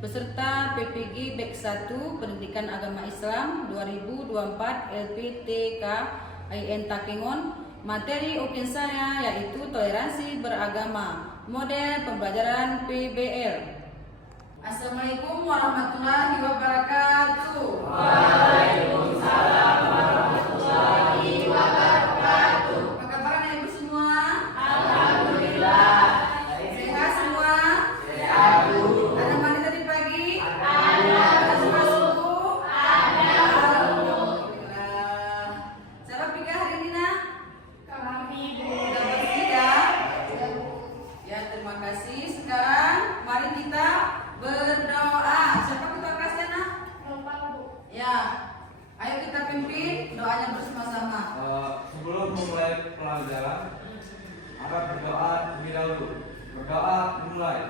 peserta PPG Batch 1 Pendidikan Agama Islam 2024 LPTK IN Takengon. Materi UKIN-nya yaitu toleransi beragama, model pembelajaran PBL. Assalamualaikum warahmatullahi wabarakatuh. Waalaikumsalam warahmatullahi wabarakatuh. Apa kabar Ibu semua? Alhamdulillah. Sehat semua? Sehat, Bu. Ada mandi tadi pagi? Ada, Sudah Bu. subuh? Ada, Bu. Alhamdulillah. Siapa pikir hari ini nak? Kami, Bu. Sudah bersih ya? Ya, terima kasih. Sekarang mari kita berdoa. Siapa ketua kelasnya nak? Ya, ayo kita pimpin doanya bersama-sama. Sebelum memulai pelajaran, ada berdoa terlebih dahulu. Berdoa dimulai.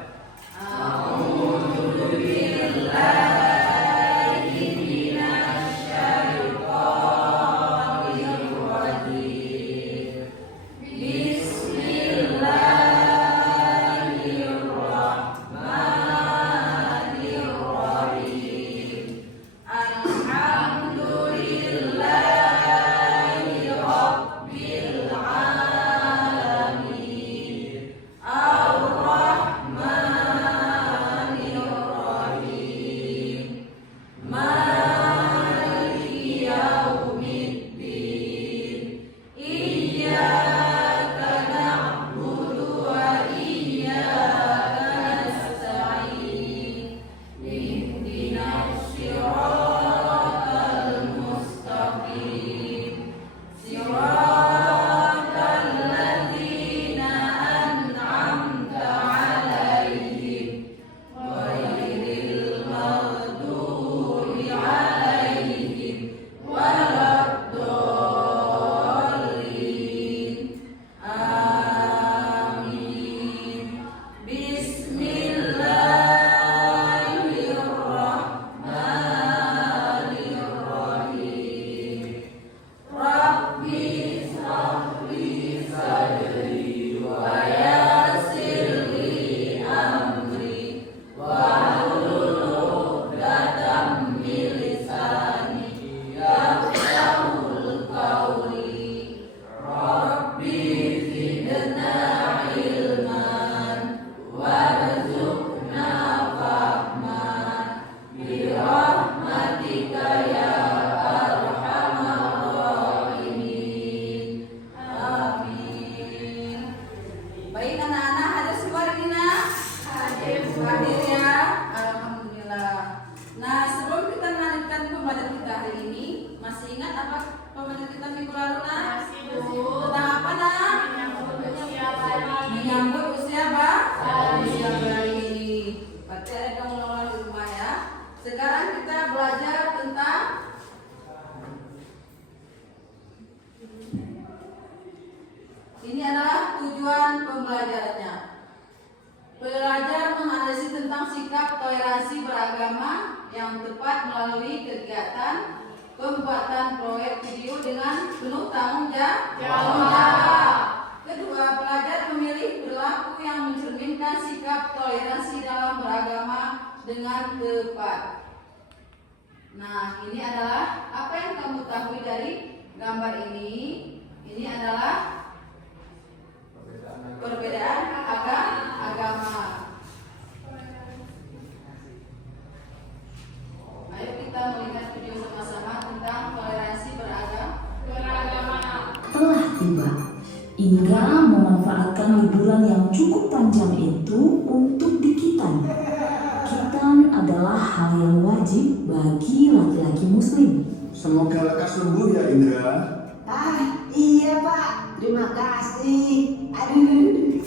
Baik anak-anak, hadir semua hari ini nak? Hadir ya, alhamdulillah. Nah, sebelum kita melanjutkan pembelajaran kita hari ini, masih ingat apa pembelajaran kita minggu lalu nak? Masih, Bu. Tentang apa nak? Menyambut usia bayi. Berarti ada kamu ulang di rumah ya. Sekarang kita belajar tentang ini adalah tujuan pembelajarannya. Belajar menganalisis tentang sikap toleransi beragama yang tepat melalui kegiatan pembuatan proyek video dengan penuh tanggung jawab. Kedua, pelajar memilih perilaku yang mencerminkan sikap toleransi dalam beragama dengan tepat. Nah, ini adalah apa yang kamu tahu dari gambar ini. Ini adalah perbedaan agama. Ayo kita melihat video sama-sama tentang toleransi beragama. Telah tiba. Indra memanfaatkan liburan yang cukup panjang itu untuk dikitan. Kitan adalah hal yang wajib bagi laki-laki muslim. Semoga lekas sembuh ya Indra. Iya Pak, terima kasih. Aduh.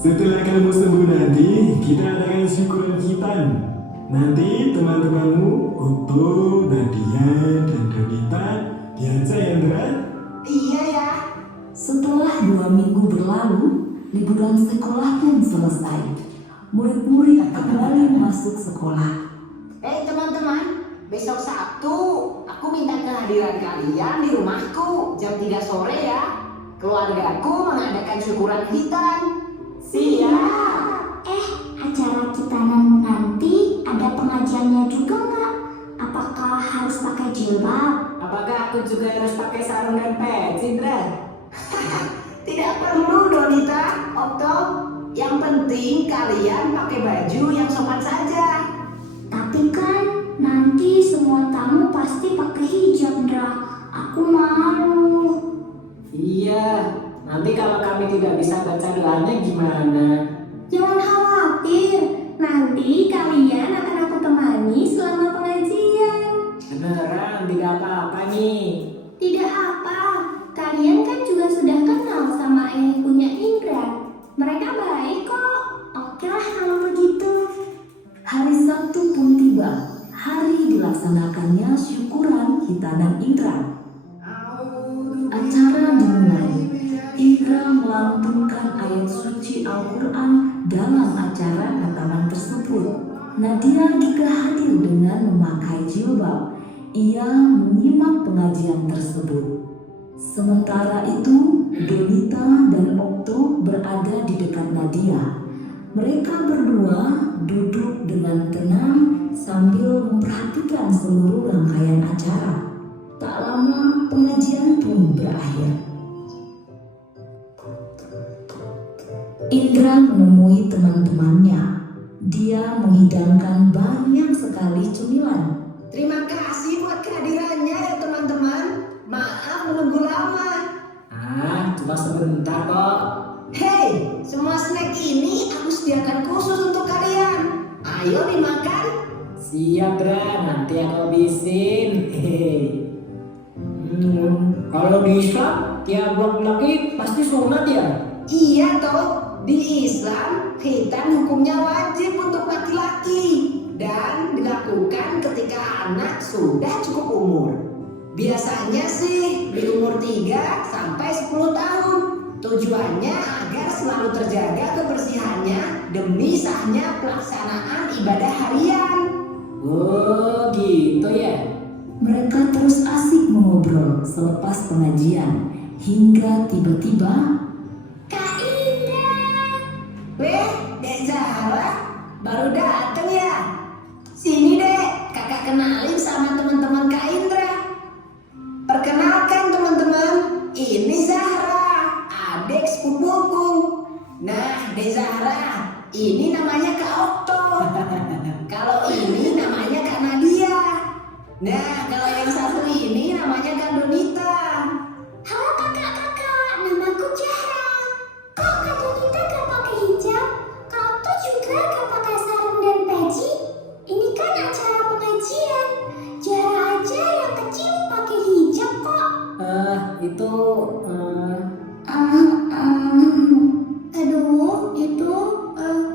Setelah kamu sembuh nanti, kita adakan syukuran kitan. Nanti teman-temanmu, Otto, Nadia, dan Donita diajak ya Indra? Iya ya. Setelah 2 minggu berlalu, liburan sekolah pun selesai. Murid-murid kembali masuk sekolah. Teman-teman, besok Sabtu aku minta kehadiran kalian di rumahku jam 3 sore ya. Keluargaku mengadakan syukuran hitan. Siap. Acara Kesultanan nanti ada pengajiannya juga nggak? Apakah harus pakai jilbab? Apakah aku juga harus pakai sarung dan peci, Indra? Tidak perlu, Donita, Okto. Yang penting kalian pakai baju yang sopan saja. Tapi kan nanti semua tamu pasti pakai hijab, Ndra. Aku malu. Iya, nanti kalau kami tidak bisa baca doanya gimana? Jangan khawatir, nanti kalian akan aku temani selama pengajian. Beneran, tidak apa-apa nih. Tidak apa, kalian kan juga sudah kenal sama ayah ibunya Indra. Mereka baik kok. Oke lah kalau begitu. Hari Sabtu pun tiba. Hari dilaksanakannya syukuran Hitanan Indra. Acara dimulai. Indra melantunkan ayat suci Al-Quran dalam acara khataman tersebut. Nadia juga hadir dengan memakai jilbab. Ia menyimak pengajian tersebut. Sementara itu, Donita dan Okto berada di dekat Nadia. Mereka berdua duduk dengan tenang sambil memperhatikan seluruh rangkaian acara. Tak lama pengajian pun berakhir. Indra menemui teman-temannya. Dia menghidangkan banyak sekali cemilan. Terima kasih buat kehadirannya ya teman-teman. Maaf menunggu lama. Cuma sebentar kok. Hei, semua snack ini aku sediakan khusus untuk kalian. Ayo dimakan. Siap, Dra. Nanti aku habisin. Kalau di Islam, tiap laki pasti sunat ya? Iya toh. Di Islam, khitan hukumnya wajib untuk laki-laki dan dilakukan ketika anak sudah cukup umur. Biasanya sih di umur 3 sampai 10 tahun. Tujuannya agar selalu terjaga kebersihannya demi sahnya pelaksanaan ibadah harian. Oh gitu ya. Mereka terus asik mengobrol selepas pengajian hingga tiba-tiba Kak Indra. Dek Zahra baru datang ya? Sini Dek, kakak kenalin sama teman-teman Kak Indra. Perkenalkan teman-teman, ini Zahra, adik sepupuku. Nah, Dek Zahra, ini namanya Kak Okto. Kalau ini namanya Kak Nadia. Nah, kalau yang satu ini namanya Kak Donita. Halo kakak-kakak, namaku Zahra. Kok Kak Donita gak pakai hijab? Kau tuh juga gak pakai sarung dan peci? Ini kan acara pengajian. Zahra aja yang kecil pakai hijab kok. Aduh, itu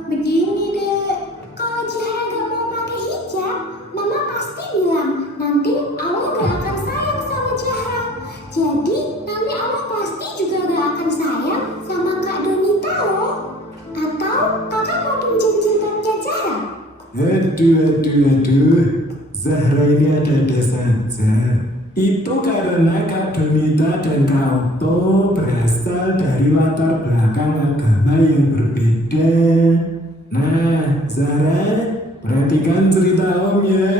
begini deh. Kalau Zahra gak mau pakai hijab, Mama pasti bilang nanti Allah gak akan sayang sama Zahra. Jadi nanti Allah pasti juga gak akan sayang sama Kak Donita loh. Atau kakak mau pinjam jilbabnya Zahra? Aduh. Zahra ini ada-ada saja. Itu karena Kak Donita dan Kak Okto berasal dari latar belakang agama yang berbeda. Nah, Zahra, perhatikan cerita Om ya.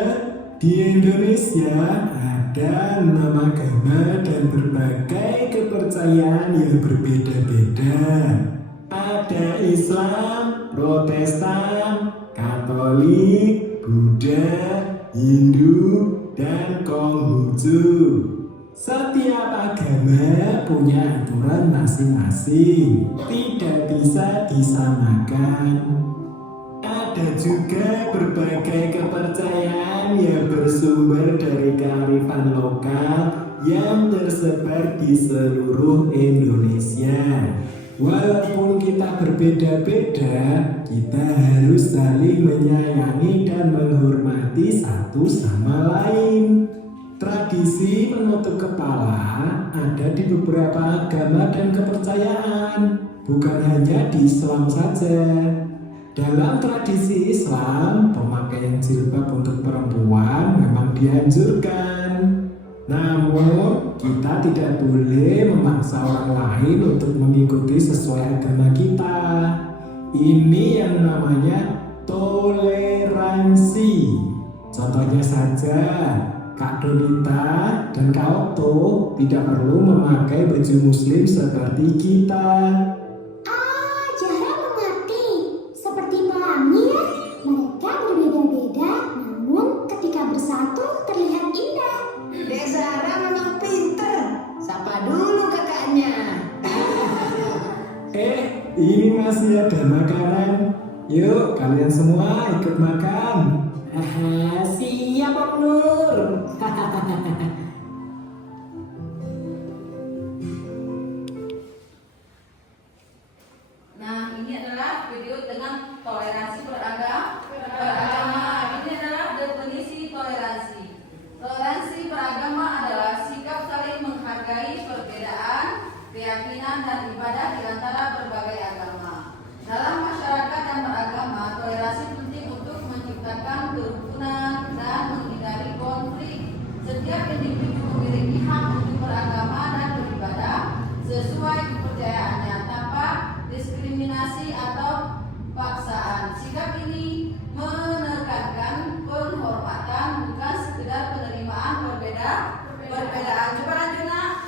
Di Indonesia ada 6 agama dan berbagai kepercayaan yang berbeda-beda. Ada Islam, Protestan, Katolik, Buddha, Hindu, dan Konghucu. Setiap agama punya aturan masing-masing, tidak bisa disamakan. Ada juga berbagai kepercayaan yang bersumber dari kearifan lokal yang tersebar di seluruh Indonesia. Walaupun kita berbeda-beda, kita harus saling menyayangi dan menghormati satu sama lain. Tradisi menutup kepala ada di beberapa agama dan kepercayaan, bukan hanya di Islam saja. Dalam tradisi Islam, pemakaian jilbab untuk perempuan memang dianjurkan. Namun, kita tidak boleh memaksa orang lain untuk mengikuti sesuai agama kita. Ini yang namanya toleransi. Contohnya saja, Kak Donita dan Kak Otto tidak perlu memakai baju muslim seperti kita. Zahra mengerti. Seperti pelangi ya. Mereka berbeda-beda, namun ketika bersatu terlihat indah. Dek Zahra memang pinter. Sapa dulu kakaknya. Ini masih ada makanan. Yuk, kalian semua ikut makan. Siap Om Nur. Nah, ini adalah video dengan toleransi beragama. Ini adalah definisi toleransi. Toleransi beragama adalah sikap saling menghargai perbedaan keyakinan dan ibadah di antara berbagai agama. Dalam masyarakat yang beragama, toleransi penting untuk menciptakan kerukunan dan menghindari konflik. Setiap individu memiliki hak untuk beragama dan beribadah sesuai kepercayaannya tanpa diskriminasi atau paksaan. Sikap ini menekankan penghormatan, bukan sekedar penerimaan perbedaan. Coba lanjut nak.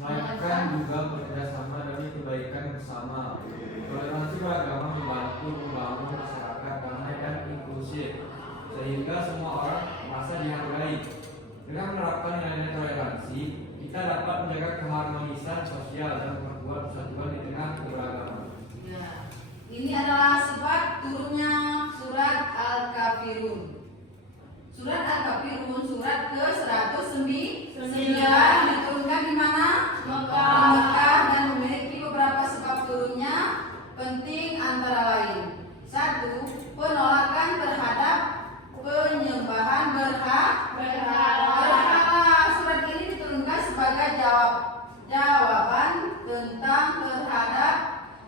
Melainkan juga bekerjasama demi kebaikan bersama. Toleransi beragama membantu membangun masyarakat damai dan inklusif, sehingga semua orang merasa dihargai. Dengan menerapkan nilai toleransi, kita dapat menjaga keharmonisan sosial dan memperkuat persatuan di tengah keberagaman. Ya. Ini adalah sebab turunnya surat Al-Kafirun. Surat Al-Kafirun surat ke-109 diturunkan di mana? Mekah, dan memiliki beberapa sebab turunnya penting antara lain. 1. Penolakan terhadap penyembahan berhala. Surat ini diturunkan sebagai jawaban tentang terhadap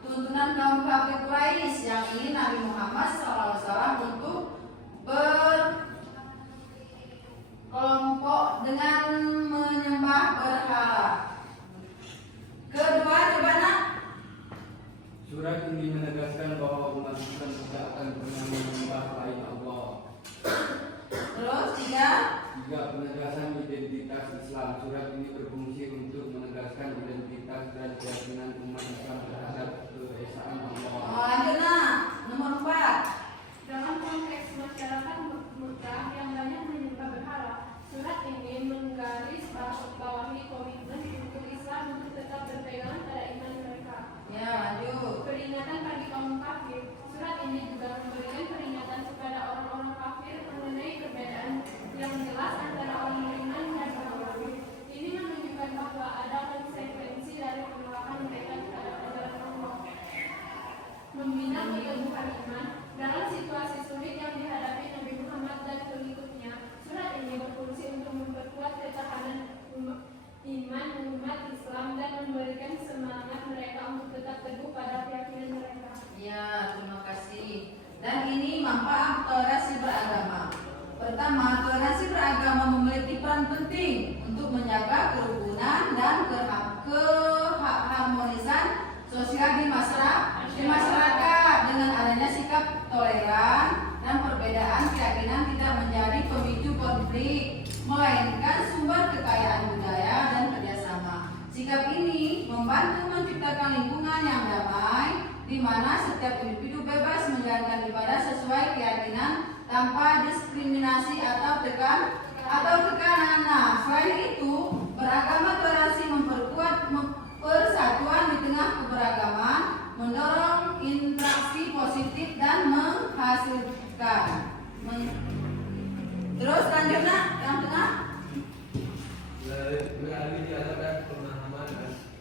tuntunan kaum kafir Quraisy yang ingin Nabi Muhammad SAW untuk berkelompok dengan menyembah berhala. Kedua, coba nak. Surat ini menegaskan bahwa umat Islam tidak akan pernah menyembah selain Allah. Terus 3. Penegasan identitas Islam. Surat ini berfungsi untuk menegaskan identitas dan keyakinan umat Islam terhadap keesaan Allah. Lanjut nak. Nomor 4. Dalam konteks masyarakat Mekah yang banyak menyembah berhala, surat ini menggarisbawahi komitmen untuk Islam untuk tetap berpegang pada iman mereka. Ya, lanjut. Peringatan bagi kaum kafir. Surat ini juga memberikan peringatan kepada orang-orang kafir mengenai perbedaan yang jelas antara orang beriman dan orang kafir. Ini menunjukkan bahwa ada konsekuensi dari penolakan mereka terhadap ajaran Allah. Membina keteguhan iman dalam situasi sulit yang dihadapi Nabi Muhammad dan pengikutnya. Surat ini berfungsi untuk memperkuat ketahanan iman umat Islam dan memberikan semangat mereka untuk tetap teguh pada keyakinan mereka. Ya, terima kasih. Dan ini manfaat toleransi beragama. Pertama, toleransi beragama memiliki peran penting untuk menjaga kerukunan dan keharmonisan sosial di masyarakat. Dengan adanya sikap toleran dan perbedaan keyakinan tidak menjadi pemicu konflik, melainkan sumber kekayaan budaya dan kerjasama. Sikap ini membantu menciptakan lingkungan yang damai, di mana setiap individu bebas menjalankan ibadah sesuai keyakinan tanpa diskriminasi atau tekanan. Nah, selain itu, beragama toleransi memperkuat persatuan di tengah keberagaman, mendorong interaksi positif dan menghasilkan. Terus lanjut nak, yang tengah. Melalui dialog dan pemahaman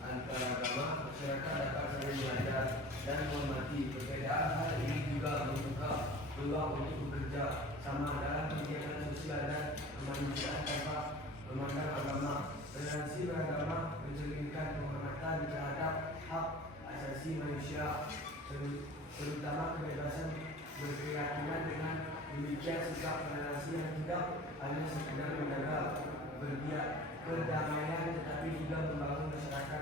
antara agama, masyarakat dapat saling belajar dan menghormati perbedaan. Hal ini juga membuka peluang untuk bekerja sama dalam kegiatan sosial dan kemanusiaan tanpa memandang agama. Toleransi beragama mencerminkan penghormatan terhadap hak asasi manusia, terutama kebebasan berkeyakinan. Dengan demikian, sikap toleransi yang tidak hanya sekedar menjaga perdamaian, tetapi juga membangun masyarakat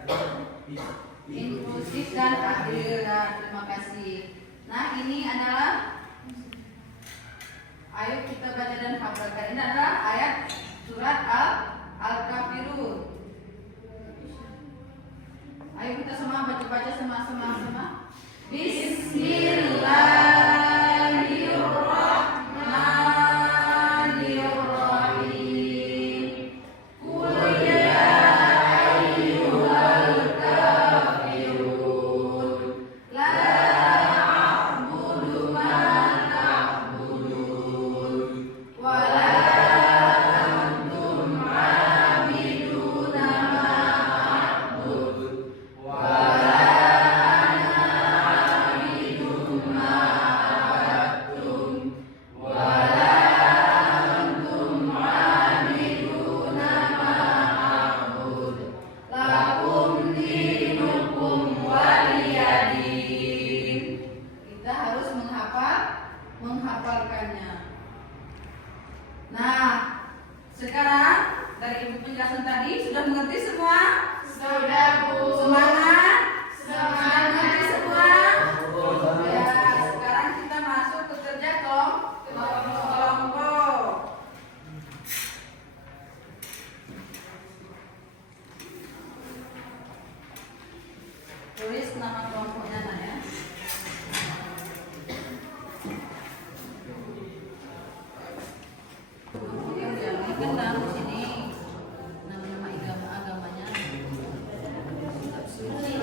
yang Inklusif dan adil. Terima kasih. Nah, ini adalah Ayo kita baca dan hafalkan. Ini adalah ayat surat Al-Kafirun. Ayo kita semua baca sama-sama. Bismillahirrahmanirrahim. Qul ya ayyuhal kafirun la a'budu ma ta'budun wa la antum 'abiduna ma a'bud wa la kita harus menghafalkannya. Nah, sekarang dari ibu penjelasan tadi sudah mengerti semua? Sudah, Bu. Semangat? Semangat. Sudah mengerti semua? Ya, sekarang kita masuk ke kerja kelompok. Tulis nama kelompoknya nak ya. Yang dikenal di sini nama-nama agamanya. Tak sulit.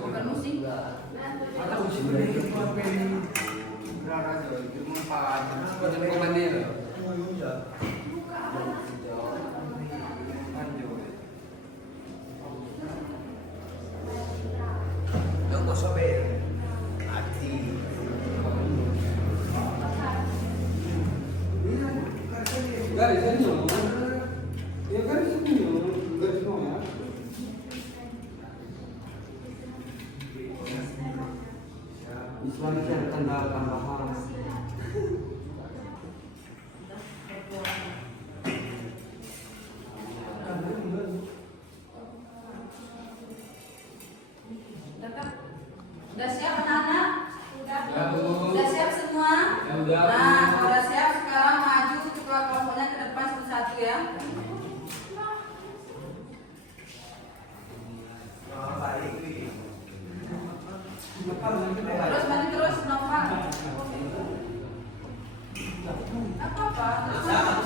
Bukan musik. Islam itu tanda tambahan. Udah siap anak-anak? Ya, Bu. Udah siap semua? Ya, udah. Nah, kalau udah siap sekarang maju kepala kelompoknya ke depan satu-satu ya.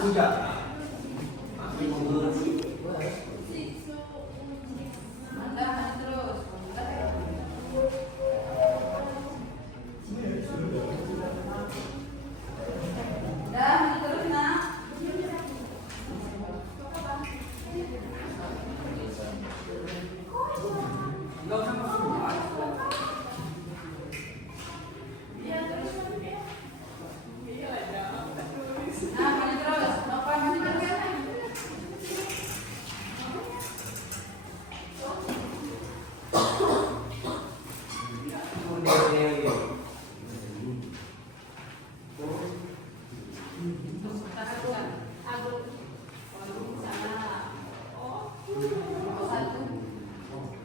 sudah. Anda terus. Dah, terus nak. Nah, maju terus. Bapak maju terus.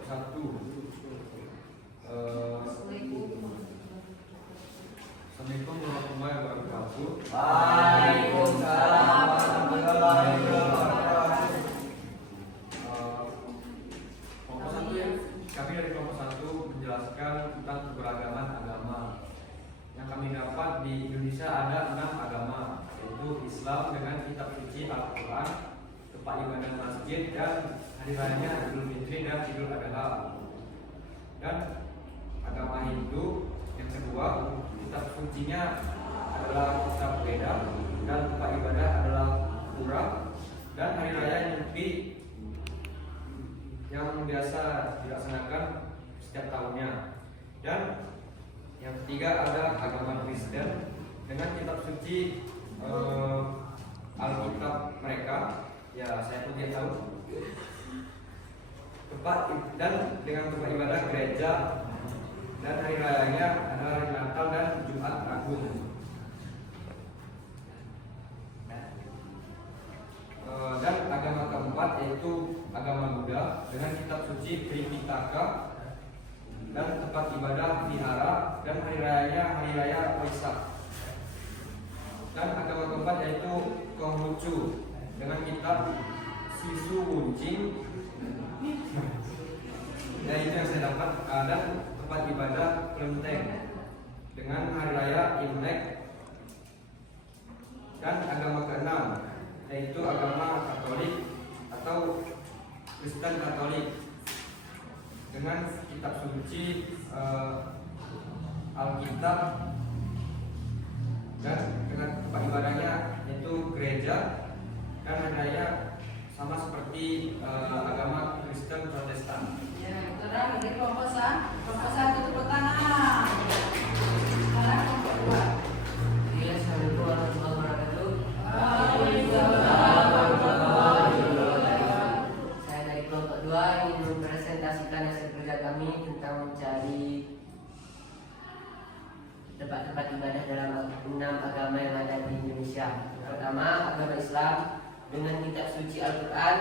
Satu. Assalamualaikum warahmatullahi wabarakatuh. Waalaikumsalam warahmatullahi wabarakatuh. Kelompok satu ya, kami dari kelompok satu menjelaskan tentang keberagaman agama. Yang kami dapat di Indonesia ada 6 agama, yaitu Islam dengan kitab suci Al-Quran, tempat ibadah masjid, dan hari rayanya Idul Fitri dan Idul Adha. Dan agama Hindu yang kedua, kitab sucinya adalah kitab Veda, dan tempat ibadah adalah pura, dan hari raya Nyepi yang biasa dilaksanakan setiap tahunnya. Dan yang ketiga ada agama Kristen dengan kitab suci Alkitab mereka, ya saya pun tidak tahu. Dan dengan tempat ibadah gereja, dan hari rayanya adalah hari Natal dan Jumat Agung. Dan agama keempat yaitu agama Buddha dengan kitab suci Tripitaka dan tempat ibadah vihara, dan hari rayanya hari raya Waisak. Dan agama keempat yaitu Konghucu dengan kitab Sisu Wuncing. Ya, itu yang saya dapat. Dan tempat ibadah Kelenteng dengan hari raya Imlek. Dan agama keenam yaitu agama Katolik atau Kristen Katolik dengan kitab suci Alkitab, dan dengan tempat ibadahnya yaitu gereja, dan hari raya sama seperti agama Kristen Protestan. Ya, saudara dari kelompok satu tepuk tangan. Sekarang kelompok dua. Assalamualaikum warahmatullahi wabarakatuh. Saya dari kelompok 2 ingin mempresentasikan hasil kerja kami tentang mencari tempat-tempat ibadah dalam 6 agama yang ada di Indonesia. Pertama, agama Islam dengan kitab suci Al-Quran,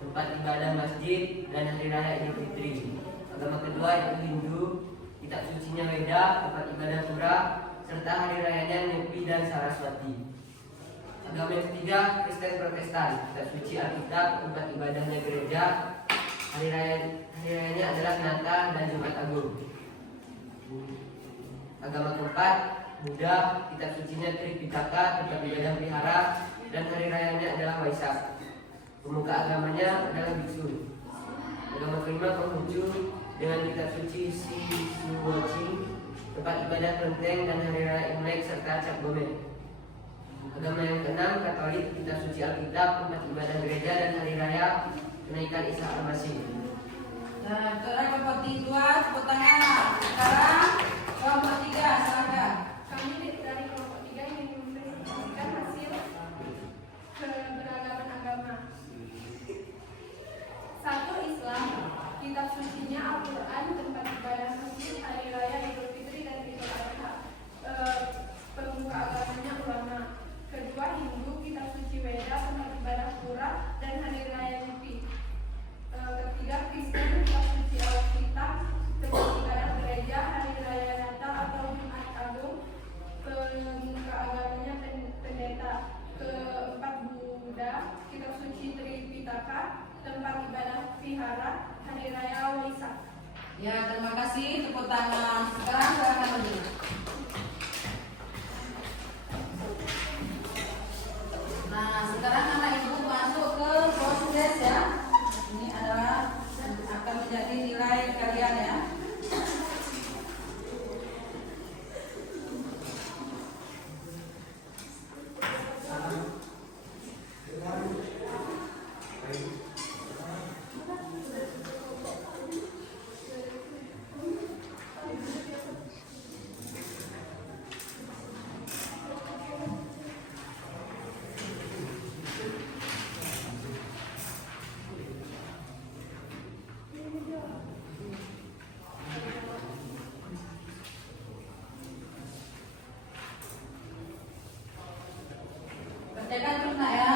tempat ibadah masjid, dan hari raya Idul Fitri. Agama kedua yaitu Hindu, kitab sucinya Weda, tempat ibadah pura, serta hari rayanya Nyepi dan Saraswati. Agama yang ketiga Kristen Protestan, kitab suci Alkitab, tempat ibadahnya gereja, hari rayanya adalah Natal dan Jumat Agung. Agama keempat Buddha, kitab sucinya Tripitaka, tempat ibadah vihara, dan hari rayanya adalah Waisak. Pemuka agamanya adalah biksu. Agama kelima Konghucu dengan kitab suci Sisu Wuncing, tempat ibadah Kelenteng, dan hari raya Imlek serta Cap Gome. Agama yang keenam Katolik, kitab suci Alkitab, tempat ibadah gereja, dan hari raya kenaikan Isa Al-Masih. Nah, saudara kelompok 2 tepuk tangan. Sekarang kelompok 3 silakan. Kami dari kelompok 3 ingin mempresentasikan hasil keberagaman agama. 1. Islam, kitab sucinya Al-Quran, tempat ibadah masjid, hari raya Idul Fitri dan Idul Adha. Pemuka agamanya ulama. Kedua, Hindu, kitab suci Weda, tempat ibadah pura, dan hari raya Nyepi. Ketiga, Kristen, kitab suci Alkitab, tempat ibadah gereja, hari raya Natal atau Jumat Agung. Pemuka agamanya pendeta. Keempat, Buddha, kitab suci Tripitaka, tempat ibadah vihara, hari raya Waisak. Ya, terima kasih, tepuk tangan. Sekarang silakan lagi. Nah, Nah, sekarang anak ibu masuk ke proses ya. Ini adalah akan menjadi nilai kalian ya. Kerjakan terus nak ya.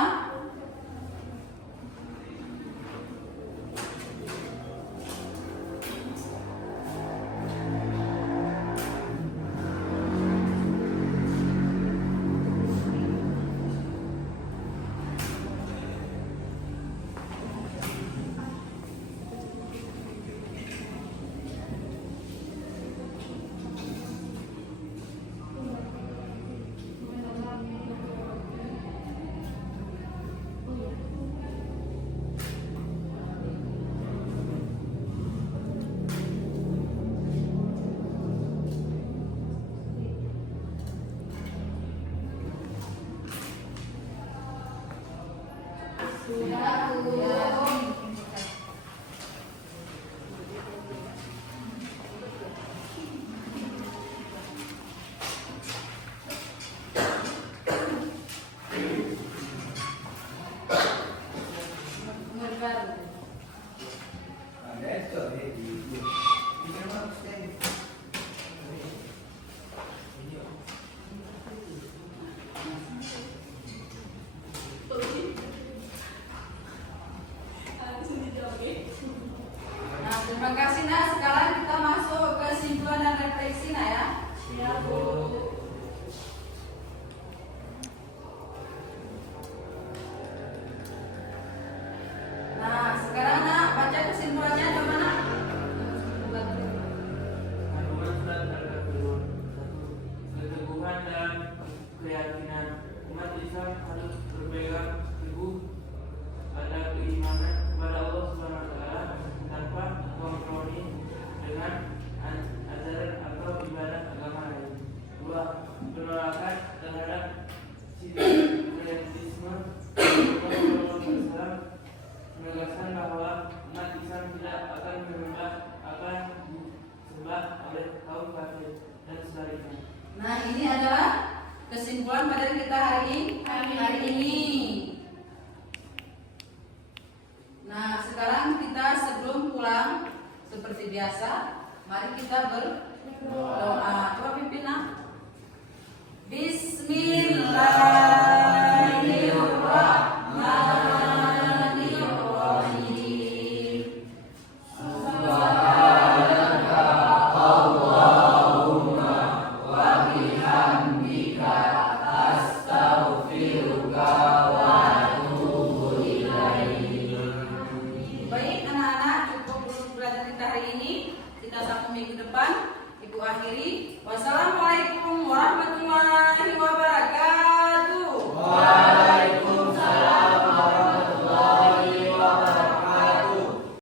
Sudah turun. Nah, terima kasih nak. Sekarang kita masuk ke kesimpulan dan refleksi nak ya. Ya Bu. Nah, sekarang nak baca kesimpulannya bagaimana? Kandungan surat Al-Kafirun. 1. Keteguhan dan keyakinan umat Islam harus berpegang teguh pada keimanan kepada Allah SWT tanpa kompromi dengan ajaran atau ibadah agama lain. 2. Penolakan terhadap sinkretisme. Islam menegaskan bahwa umat Islam tidak akan menyembah apa yang disembah oleh kaum kafir dan sebaliknya. Nah, ini adalah kesimpulan pada kita hari ini. Nah, sekarang kita sebelum pulang seperti biasa, mari kita berdoa. Coba pimpin nak. Bismillahirrahmanirrahim. Baik anak-anak, cukup dulu belajar kita hari ini. Kita satu minggu depan Ibu akhiri. Wassalamualaikum